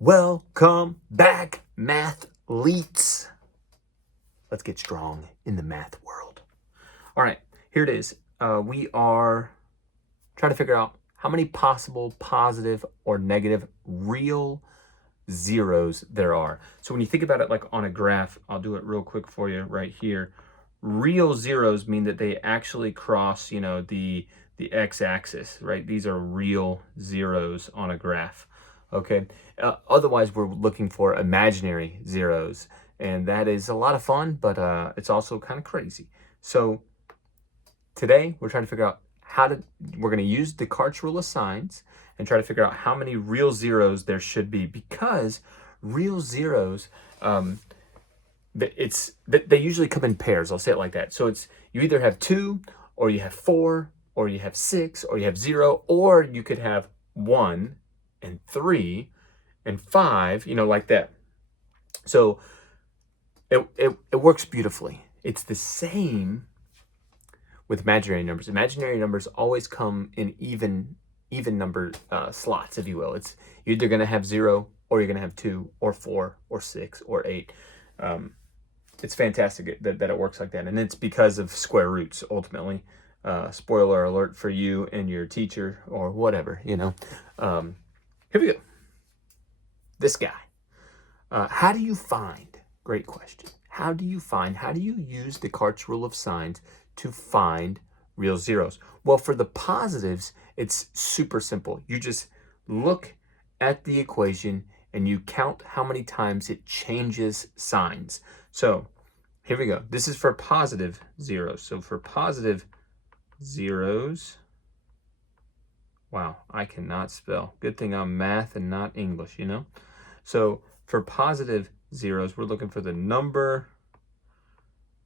Welcome back, mathletes. Let's get strong in the math world. All right, here it is. We are trying to figure out how many possible positive or negative real zeros there are. So when you think about it like on a graph, I'll do it real quick for you right here. Real zeros mean that they actually cross, the x-axis, right? These are real zeros on a graph. Okay. Otherwise, we're looking for imaginary zeros, and that is a lot of fun, but it's also kind of crazy. So today, we're trying to figure out we're going to use Descartes Rule of Signs and try to figure out how many real zeros there should be, because real zeros, they usually come in pairs. I'll say it like that. So you either have 2, or you have 4, or you have 6, or you have 0, or you could have 1 and 3 and 5, like that. So it works beautifully. It's the same with imaginary numbers. Imaginary numbers always come in even number slots, if you will. It's either going to have 0, or you're going to have 2, or 4, or 6, or 8. It's fantastic that it works like that, and it's because of square roots ultimately. Spoiler alert for you and your teacher or whatever. Here we go. This guy. How do you find? Great question. How do you use Descartes' rule of signs to find real zeros? Well, for the positives, it's super simple. You just look at the equation and you count how many times it changes signs. So here we go. This is for positive zeros. So for positive zeros, wow, I cannot spell. Good thing I'm math and not English, So for positive zeros, we're looking for the number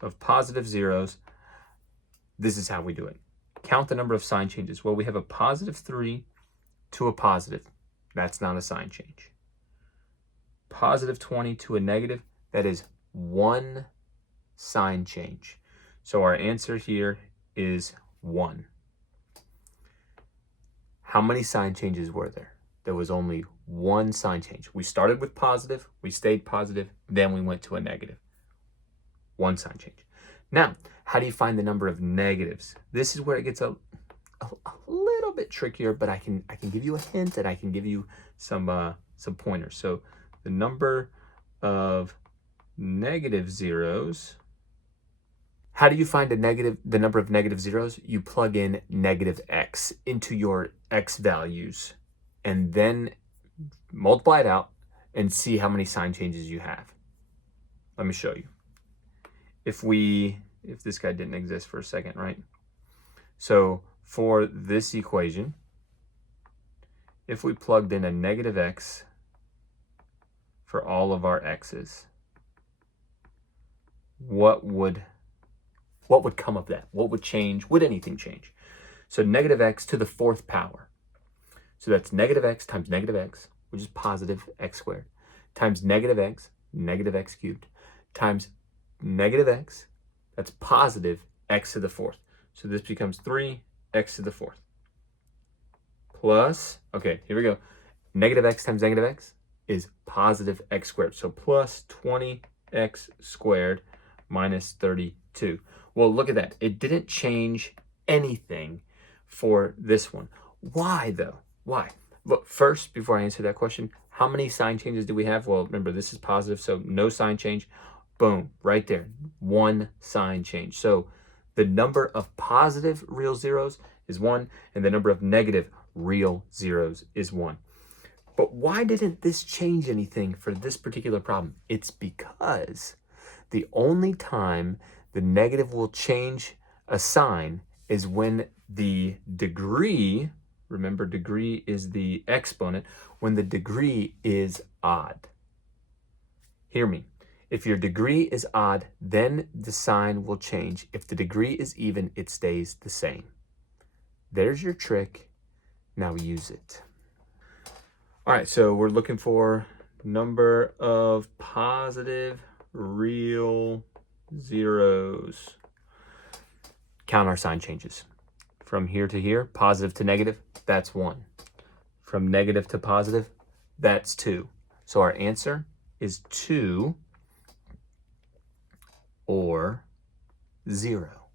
of positive zeros. This is how we do it. Count the number of sign changes. Well, we have a positive 3 to a positive. That's not a sign change. Positive 20 to a negative, that is 1 sign change. So our answer here is 1. How many sign changes were there? There was only 1 sign change. We started with positive, we stayed positive, then we went to a negative. 1 sign change. Now, how do you find the number of negatives? This is where it gets a little bit trickier, but I can give you a hint, and I can give you some pointers. So the number of negative zeros. How do you find the number of negative zeros? You plug in negative x into your x values and then multiply it out and see how many sign changes you have. Let me show you. If this guy didn't exist for a second, right? So for this equation, if we plugged in a negative x for all of our x's, what would come of that? What would change? Would anything change? So negative x to the 4th power. So that's negative x times negative x, which is positive x squared, times negative x cubed, times negative x, that's positive x to the 4th. So this becomes 3x to the 4th. Plus, okay, here we go. Negative x times negative x is positive x squared. So plus 20x squared minus 32. Well, look at that. It didn't change anything for this one. Why, though? Why? Look, first, before I answer that question, how many sign changes do we have? Well, remember, this is positive, so no sign change. Boom, right there. 1 sign change. So the number of positive real zeros is 1, and the number of negative real zeros is 1. But why didn't this change anything for this particular problem? It's because the only time the negative will change a sign is when the degree, remember degree is the exponent, when the degree is odd. Hear me. If your degree is odd, then the sign will change. If the degree is even, it stays the same. There's your trick. Now use it. All right, so we're looking for number of positive real zeros. Count our sign changes. From here to here, positive to negative, that's 1. From negative to positive, that's 2. So our answer is 2 or 0.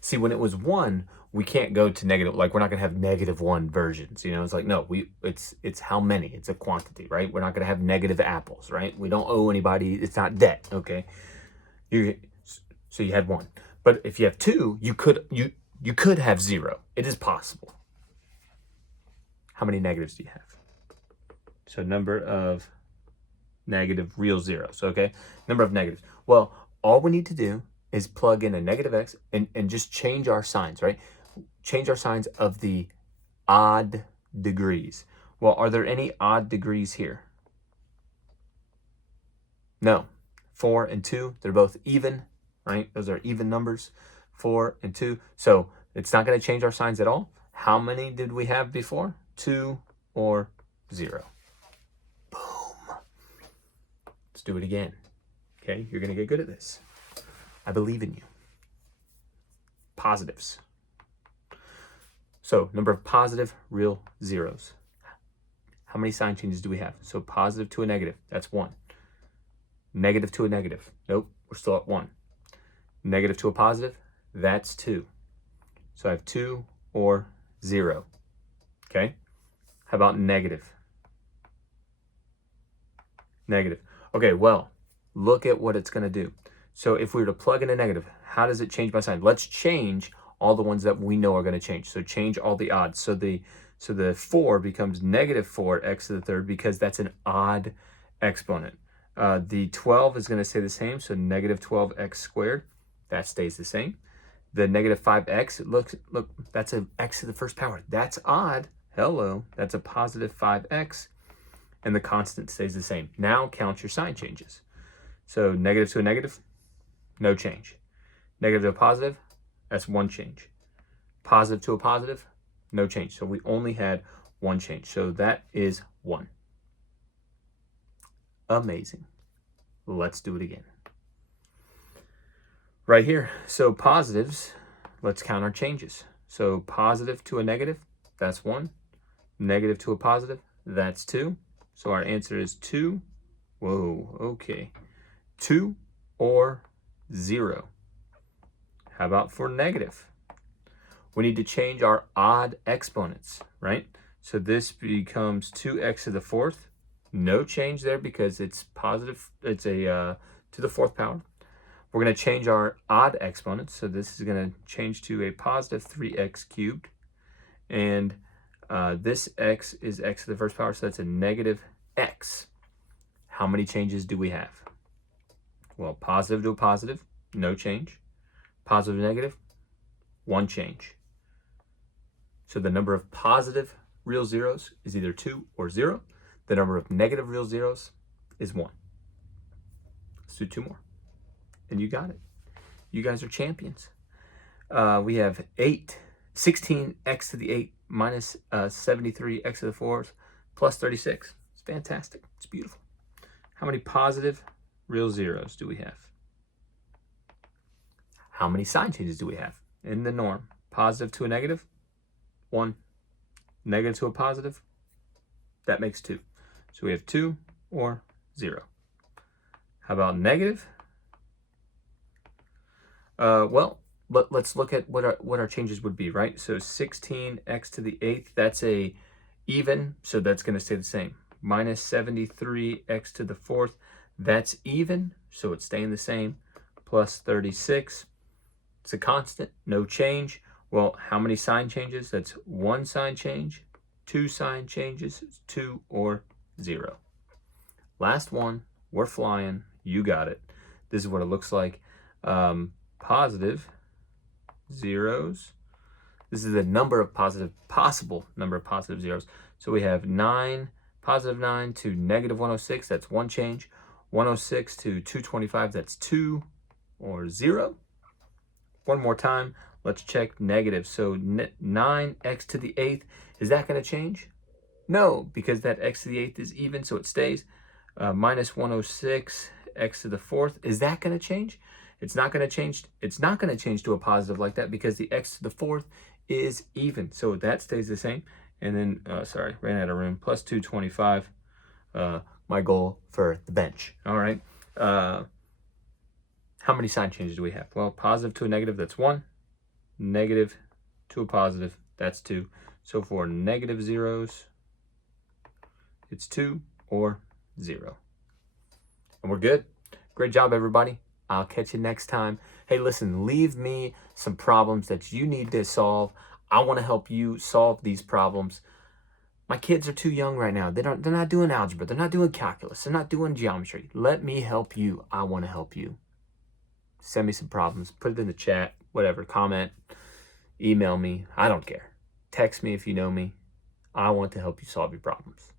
See, when it was 1, we can't go to negative, like we're not going to have -1 versions. You know, it's like, no, it's how many? It's a quantity, right? We're not going to have negative apples, right? We don't owe anybody. It's not debt, okay? So you had 1. But if you have 2, you could have 0. It is possible. How many negatives do you have? So number of negative real zeros, okay? Number of negatives. Well, all we need to do is plug in a negative x and just change our signs, right? Change our signs of the odd degrees. Well, are there any odd degrees here? No. 4 and 2, they're both even, right? Those are even numbers, 4 and 2. So it's not going to change our signs at all. How many did we have before? 2 or 0. Boom. Let's do it again. Okay, you're going to get good at this. I believe in you. Positives. So number of positive real zeros. How many sign changes do we have? So positive to a negative, that's 1. Negative to a negative, nope, we're still at 1. Negative to a positive, that's 2. So I have 2 or 0. Okay, how about negative? Negative. Okay, well, look at what it's going to do. So if we were to plug in a negative, how does it change my sign? Let's change all the ones that we know are going to change. So change all the odds. So the 4 becomes -4x to the third because that's an odd exponent. The 12 is going to stay the same, so -12x squared. That stays the same. The -5x, look, that's an x to the first power. That's odd. Hello, that's a positive 5x. And the constant stays the same. Now count your sign changes. So negative to a negative, no change. Negative to a positive, that's 1 change. Positive to a positive, no change. So we only had 1 change. So that is 1. Amazing. Let's do it again. Right here. So positives, let's count our changes. So positive to a negative, that's 1. Negative to a positive, that's 2. So our answer is 2. Whoa, okay. 2 or 0. How about for negative? We need to change our odd exponents, right? So this becomes 2x to the fourth. No change there because it's positive. It's a to the fourth power. We're going to change our odd exponents. So this is going to change to a positive 3x cubed. And this x is x to the first power, so that's a negative x. How many changes do we have? Well, positive to a positive, no change. Positive to negative, 1 change. So the number of positive real zeros is either 2 or 0. The number of negative real zeros is 1. Let's do 2 more. And you got it. You guys are champions. We have 16x to the 8 minus 73x to the 4th plus 36. It's fantastic. It's beautiful. How many positive real zeros do we have? How many sign changes do we have in the norm? Positive to a negative, 1. Negative to a positive, that makes 2. So we have 2 or 0. How about negative? Well, let's look at what our changes would be, right? So 16x to the 8th, that's a even, so that's going to stay the same. Minus 73x to the 4th, that's even, so it's staying the same. Plus 36, it's a constant, no change. Well, how many sign changes? That's 1 sign change, 2 sign changes, 2 or 0. Last one, we're flying. You got it. This is what it looks like. Positive zeros. This is the number of possible number of positive zeros. So we have 9, positive 9 to negative 106. That's 1 change. 106 to 225. That's 2 or 0. One more time. Let's check negative. So 9x to the 8th. Is that going to change? No, because that x to the 8th is even, so it stays. Minus 106 x to the 4th. Is that going to change? It's not going to change. It's not going to change to a positive like that because the x to the 4th is even. So that stays the same. And then, sorry, ran out of room. Plus 225. my goal for the bench. All right. How many sign changes do we have? Well, positive to a negative, that's 1. Negative to a positive, that's 2. So for negative zeros, it's 2 or 0. And we're good. Great job, everybody. I'll catch you next time. Hey, listen, leave me some problems that you need to solve. I want to help you solve these problems. My kids are too young right now. They're not doing algebra. They're not doing calculus. They're not doing geometry. Let me help you. I want to help you. Send me some problems. Put it in the chat, whatever. Comment, email me. I don't care. Text me if you know me. I want to help you solve your problems.